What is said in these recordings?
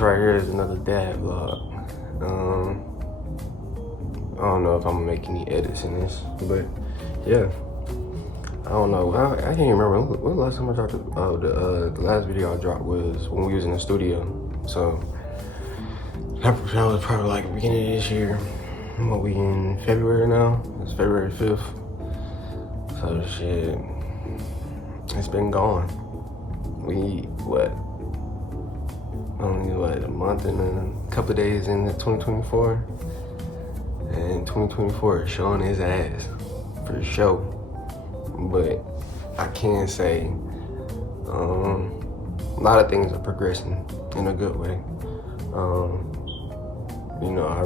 right here is another dad vlog. I don't know if I'm gonna make any edits in this, but yeah. I don't know. I can't even remember when the last time I dropped the last video I dropped was when we was in the studio. So that was probably like the beginning of this year. What, we in February now? It's February 5th. So shit, it's been gone. We only a month and a couple of days into 2024, and 2024 is showing his ass for sure. But I can say a lot of things are progressing in a good way. You know, I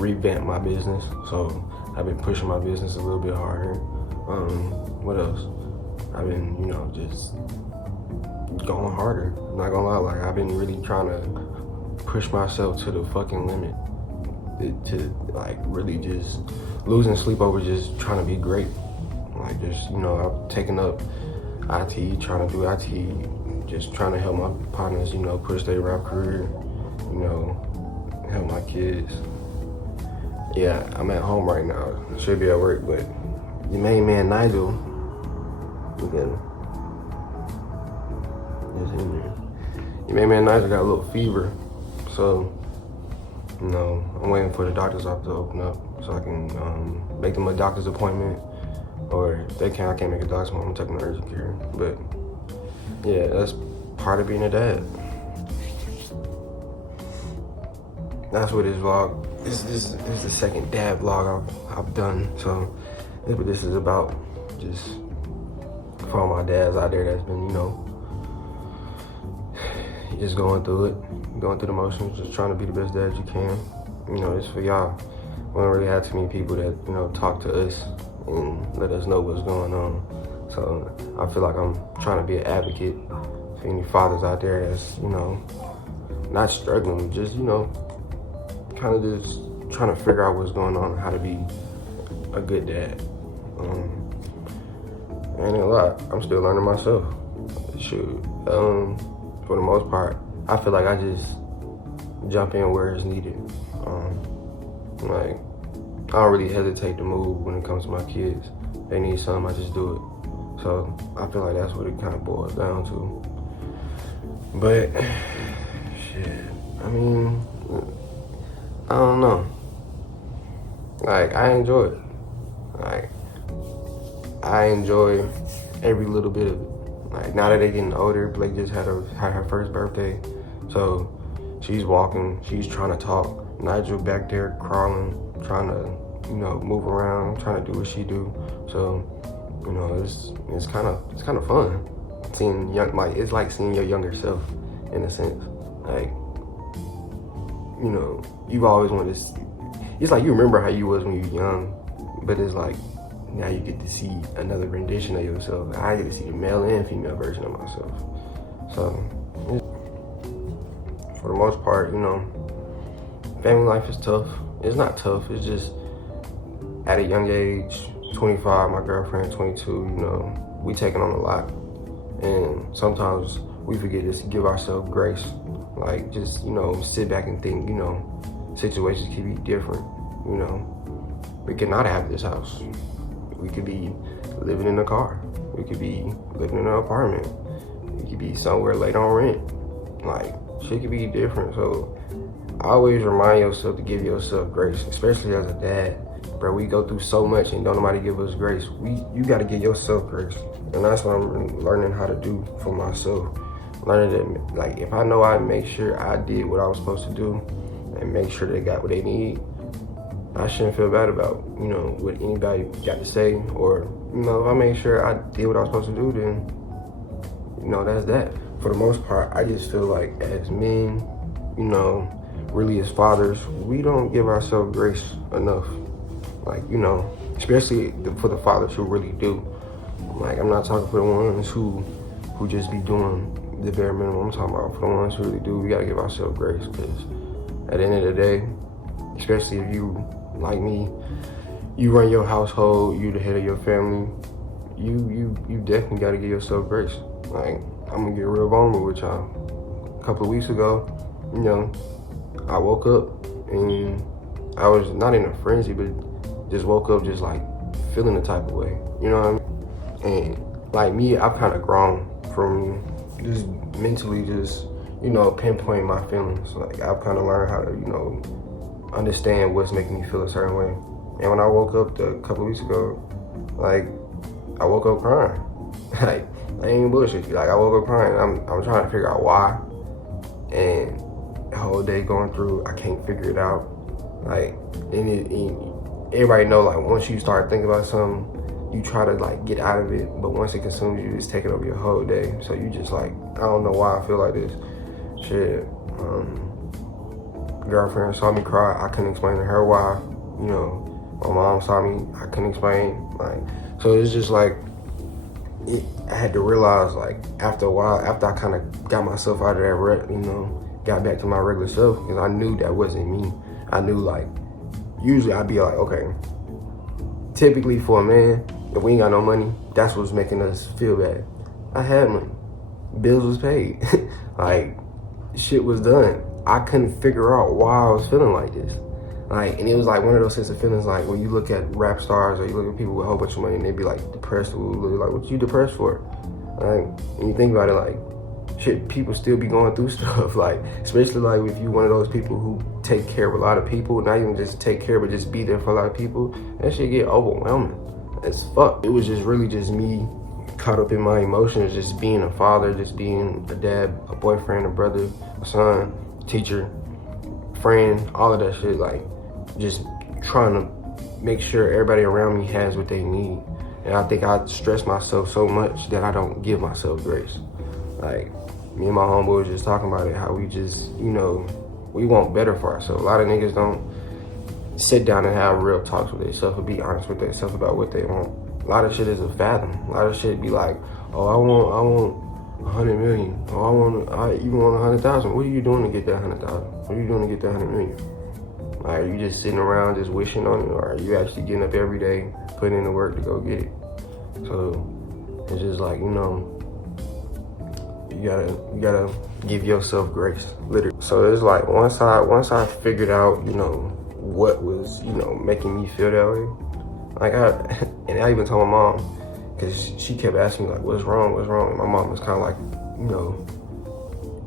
revamped my business, so I've been pushing my business a little bit harder. What else? I've been, you know, just going harder. I'm not gonna lie, like I've been really trying to push myself to the fucking limit. To like really just losing sleep over just trying to be great. Like just, you know, I've taken up IT, trying to do IT, just trying to help my partners, you know, push their rap career, you know, help my kids. Yeah, I'm at home right now. Should be at work, but your main man Nigel, look at him. He's in there. Your main man Nigel got a little fever, so you know, I'm waiting for the doctor's office to open up so I can make them a doctor's appointment, or if they can't, I can't make a doctor's appointment, I'm taking urgent care. But yeah, that's part of being a dad. That's what this vlog, this is the second dad vlog I've done. So that's what this is about. Just for all my dads out there that's been, you know, just going through it, going through the motions, just trying to be the best dad you can. You know, it's for y'all. We don't really have too many people that, you know, talk to us and let us know what's going on. So I feel like I'm trying to be an advocate for any fathers out there that's, you know, not struggling, just, you know, kind of just trying to figure out what's going on and how to be a good dad. Ain't a lot. I'm still learning myself. Shoot. For the most part, I feel like I just jump in where it's needed. Like, I don't really hesitate to move when it comes to my kids. They need something, I just do it. So I feel like that's what it kind of boils down to. But shit, I mean, I don't know. Like, I enjoy it. Like, I enjoy every little bit of it. Like, now that they're getting older, Blake just had her first birthday. So she's walking, she's trying to talk. Nigel back there crawling, trying to, you know, move around, trying to do what she do. So, you know, it's kind of fun. Seeing it's like seeing your younger self in a sense. Like, you know, you've always wanted to, it's like you remember how you was when you were young, but it's like, now you get to see another rendition of yourself. I get to see the male and female version of myself. So, for the most part, you know, family life is tough. It's not tough, it's just at a young age, 25, my girlfriend 22, you know, we taking on a lot. And sometimes we forget to give ourselves grace. Like, just, you know, sit back and think, you know, situations can be different, you know. We could not have this house. We could be living in a car. We could be living in an apartment. We could be somewhere late on rent. Like, shit could be different. So always remind yourself to give yourself grace, especially as a dad. Bro, we go through so much and don't nobody give us grace. You gotta give yourself grace. And that's what I'm learning how to do for myself. Learning that, like, if I know I make sure I did what I was supposed to do and make sure they got what they need, I shouldn't feel bad about, you know, what anybody got to say. Or, you know, if I make sure I did what I was supposed to do, then, you know, that's that. For the most part, I just feel like as men, you know, really as fathers, we don't give ourselves grace enough. Like, you know, especially for the fathers who really do. Like, I'm not talking for the ones who just be doing the bare minimum. I'm talking about for the ones who really do. We gotta give ourselves grace, because at the end of the day, especially if you, like me, you run your household, you the head of your family, you definitely gotta give yourself grace. Like, I'm gonna get real vulnerable with y'all. couple of weeks ago, you know, I woke up and I was not in a frenzy, but just woke up just like feeling the type of way, you know what I mean? And like me, I've kind of grown from just mentally just, you know, pinpoint my feelings. Like I've kind of learned how to, you know, understand what's making me feel a certain way. And when I woke up a couple of weeks ago, like I woke up crying. Like I ain't even bullshit you. Like I woke up crying. I'm trying to figure out why. And the whole day going through, I can't figure it out. Like, and everybody know, like, once you start thinking about something, you try to, like, get out of it, but once it consumes you, it's taking over your whole day. So you just, like, I don't know why I feel like this. Shit, girlfriend saw me cry, I couldn't explain to her why. You know, my mom saw me, I couldn't explain. Like, so it's just, like, I had to realize, like, after a while, after I kind of got myself out of that rut, you know, got back to my regular self, because I knew that wasn't me. I knew, like, usually I'd be like, okay, typically for a man, if we ain't got no money, that's what's making us feel bad. I had money. Bills was paid. Like, shit was done. I couldn't figure out why I was feeling like this. Like, and it was like one of those sense of feelings, like when you look at rap stars or you look at people with a whole bunch of money and they be like depressed, like, what you depressed for? Like, and you think about it, like, shit, people still be going through stuff. Like, especially like if you one of those people who take care of a lot of people, not even just take care, but just be there for a lot of people, that shit get overwhelming as fuck. It was just really just me caught up in my emotions, just being a father, just being a dad, a boyfriend, a brother, a son, teacher, friend, all of that shit. Like, just trying to make sure everybody around me has what they need. And I think I stress myself so much that I don't give myself grace. Like, me and my homeboy was just talking about it, how we just, you know, we want better for ourselves. A lot of niggas don't sit down and have real talks with themselves and be honest with themselves about what they want. A lot of shit is a fathom. A lot of shit be like, oh, I want 100 million. Oh, I even want 100,000. What are you doing to get that 100,000? What are you doing to get that 100 million? Like, are you just sitting around just wishing on it, or are you actually getting up every day, putting in the work to go get it? So it's just like, you know, you gotta give yourself grace, literally. So it's like once I figured out, you know, what was, you know, making me feel that way, like and I even told my mom, because she kept asking me like, what's wrong? And my mom was kind of like, you know,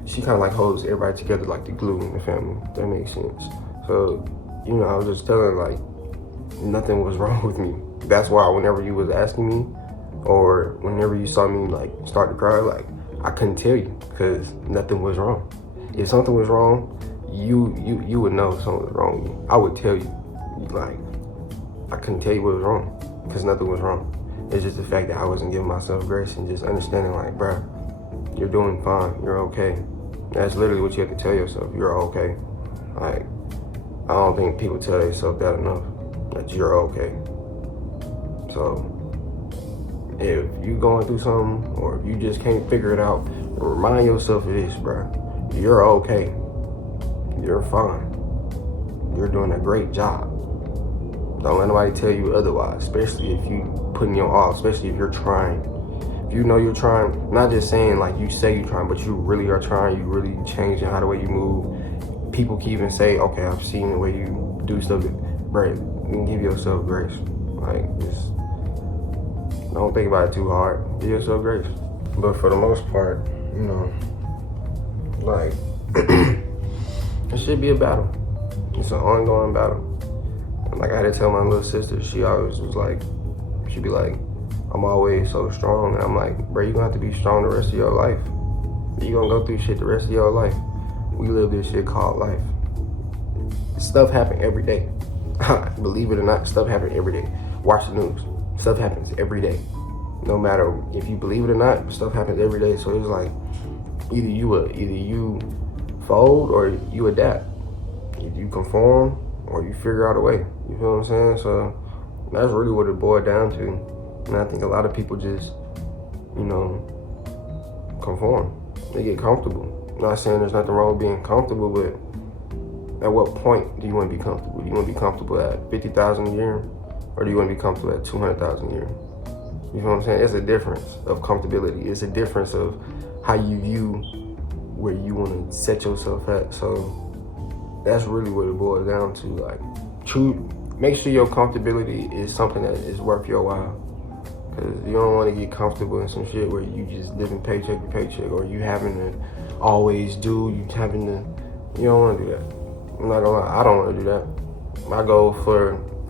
she kind of like holds everybody together like the glue in the family, if that makes sense. So, you know, I was just telling her, like, nothing was wrong with me. That's why whenever you was asking me, or whenever you saw me, like, start to cry, like, I couldn't tell you, because nothing was wrong. If something was wrong, you would know something was wrong with me. I would tell you. Like, I couldn't tell you what was wrong, because nothing was wrong. It's just the fact that I wasn't giving myself grace and just understanding, like, bruh, you're doing fine, you're okay. That's literally what you have to tell yourself, you're okay. Like, I don't think people tell themselves that enough, that you're okay. So, if you going through something, or if you just can't figure it out, remind yourself of this, bro. You're okay. You're fine. You're doing a great job. Don't let nobody tell you otherwise, especially if you putting your all, especially if you're trying. If you know you're trying, not just saying like you say you're trying, but you really are trying, you really changing how the way you move. People can even say, okay, I've seen the way you do stuff. Bro, you can give yourself grace. Like, just don't think about it too hard. Give yourself grace. But for the most part, you know, like, it should be a battle. It's an ongoing battle. And like I had to tell my little sister, she always was like, she'd be like, I'm always so strong. And I'm like, bro, you're gonna have to be strong the rest of your life. You're gonna go through shit the rest of your life. We live this shit called life. Stuff happens every day. Believe it or not, stuff happens every day. Watch the news. Stuff happens every day. No matter if you believe it or not, stuff happens every day. So it's like either you fold or you adapt. Either you conform or you figure out a way. You feel what I'm saying? So that's really what it boiled down to. And I think a lot of people just, you know, conform. They get comfortable. I'm not saying there's nothing wrong with being comfortable, but at what point do you want to be comfortable? Do you want to be comfortable at 50,000 a year, or do you want to be comfortable at 200,000 a year? You know what I'm saying? It's a difference of comfortability. It's a difference of how you view where you want to set yourself at. So that's really what it boils down to. Like, make sure your comfortability is something that is worth your while. Because you don't want to get comfortable in some shit where you just living paycheck to paycheck, or you having to always do, you don't want to do that. I'm not gonna lie, I don't want to do that. My goal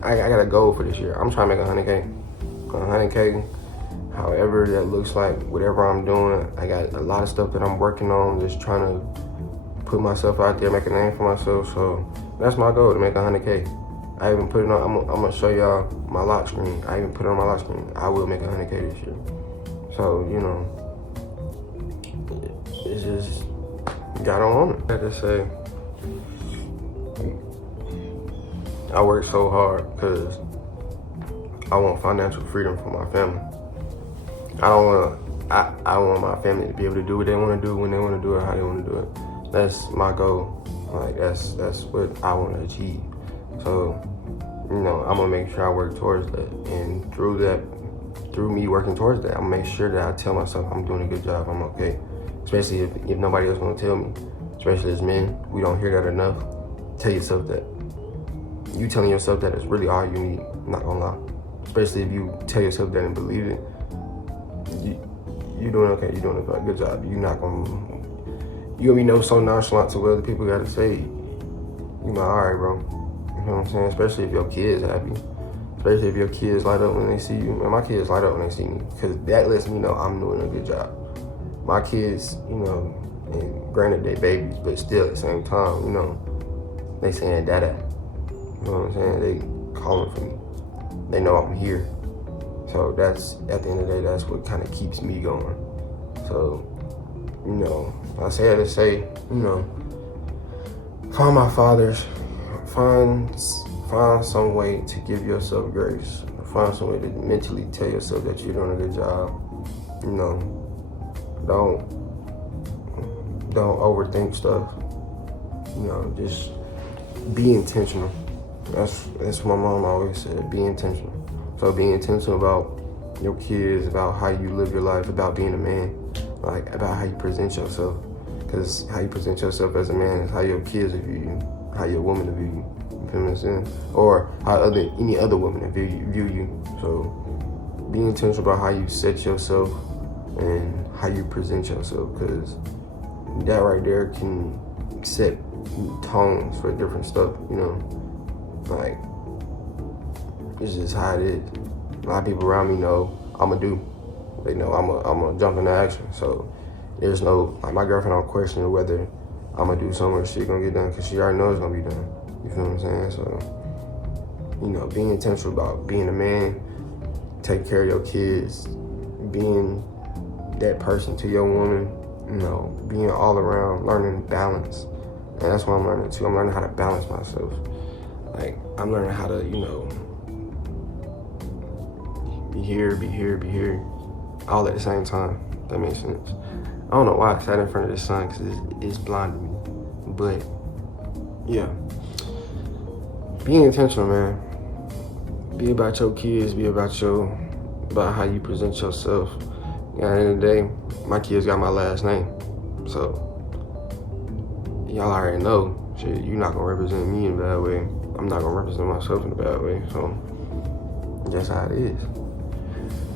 I got a goal for this year. I'm trying to make 100K. 100K, however that looks like, whatever I'm doing. I got a lot of stuff that I'm working on, just trying to put myself out there, make a name for myself. So that's my goal, to make 100K. I even put it on, I'm gonna show y'all my lock screen. I even put it on my lock screen. I will make 100K this year. So, it's just, you gotta own it. I had to say, I work so hard because I want financial freedom for my family. I want my family to be able to do what they want to do, when they want to do it, how they want to do it. That's my goal. Like, that's what I want to achieve. So, I'm gonna make sure I work towards that. And through me working towards that, I'm gonna make sure that I tell myself I'm doing a good job, I'm okay. Especially if nobody else wanna tell me. Especially as men, we don't hear that enough. Tell yourself that. You telling yourself that is really all you need, I'm not gonna lie. Especially if you tell yourself that and believe it, you're doing okay, you're doing a good job. You're gonna be so nonchalant to what other people gotta say. You like, all right, bro. You know what I'm saying? Especially if your kids happy. Especially if your kids light up when they see you. Man, my kids light up when they see me, because that lets me know I'm doing a good job. My kids, and granted they babies, but still at the same time, they saying dada. You know what I'm saying? They calling for me. They know I'm here. So that's, at the end of the day, that's what kind of keeps me going. So, I say that to say, find my fathers. Find some way to give yourself grace. Find some way to mentally tell yourself that you're doing a good job. Don't overthink stuff. Just be intentional. That's what my mom always said, be intentional. So be intentional about your kids, about how you live your life, about being a man, like about how you present yourself. Because how you present yourself as a man is how your kids view you, how your woman will view you. You feel what I'm saying? Or how any other woman view you. So be intentional about how you set yourself and how you present yourself, because that right there can set tones for different stuff, Like, it's just how it is. A lot of people around me know I'ma do. They know I'ma jump into action. So there's no, like, my girlfriend don't question whether I'ma do something or shit gonna get done, because she already knows it's gonna be done. You feel what I'm saying? So, being intentional about being a man, take care of your kids, being that person to your woman, being all around, learning balance. And that's what I'm learning too. I'm learning how to balance myself. Like, I'm learning how to, be here, all at the same time. If that makes sense. I don't know why I sat in front of the sun, because it's blinded me. But, yeah. Being intentional, man. Be about your kids, be about how you present yourself. At the end of the day, my kids got my last name. So, y'all already know, shit, you're not gonna represent me in a bad way. I'm not gonna represent myself in a bad way. So, that's how it is.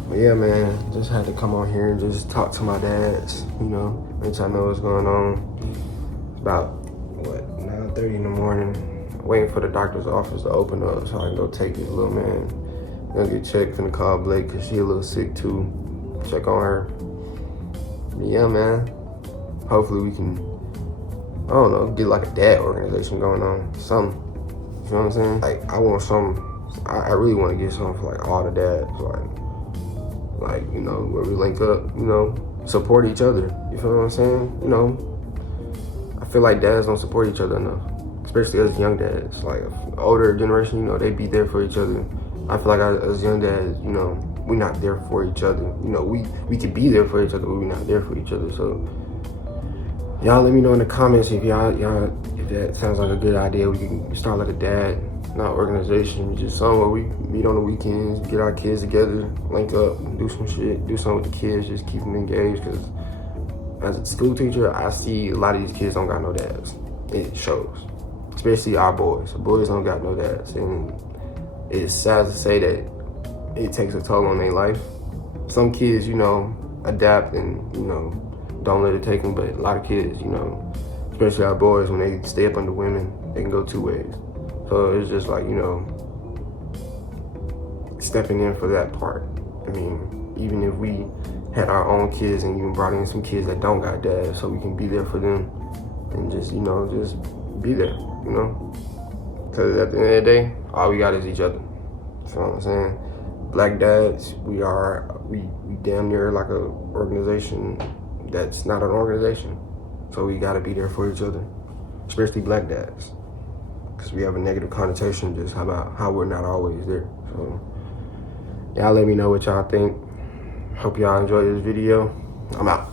But yeah, man, just had to come on here and just talk to my dads, let y'all know what's going on. It's about, 9:30 in the morning, waiting for the doctor's office to open up so I can go take this little man. Gonna get checked, finna call Blake, because she a little sick too. Check on her. But yeah, man, hopefully we can, I don't know, get like a dad organization going on, something. You know what I'm saying? Like, I want something, I really want to get something for like all the dads, like, where we link up, support each other. You feel what I'm saying? I feel like dads don't support each other enough, especially as young dads. Like, older generation, they be there for each other. I feel like as young dads, we're not there for each other. We could be there for each other, but we're not there for each other. So, y'all let me know in the comments if if that sounds like a good idea. We can start like a dad, not organization, just something where we meet on the weekends, get our kids together, link up, do some shit, do something with the kids, just keep them engaged, because as a school teacher, I see a lot of these kids don't got no dads. It shows, especially our boys. The boys don't got no dads, and it's sad to say that it takes a toll on their life. Some kids, you know, adapt and, you know, don't let it take them, but a lot of kids, you know, especially our boys, when they stay up under women, they can go two ways. So it's just like, you know, stepping in for that part. I mean, even if we had our own kids and even brought in some kids that don't got dads, so we can be there for them and just, you know, just be there, you know? Because at the end of the day, all we got is each other. You know what I'm saying? Black dads, we damn near like a organization that's not an organization. So we gotta be there for each other, especially black dads. Because we have a negative connotation just about how we're not always there. So y'all let me know what y'all think. Hope y'all enjoyed this video. I'm out.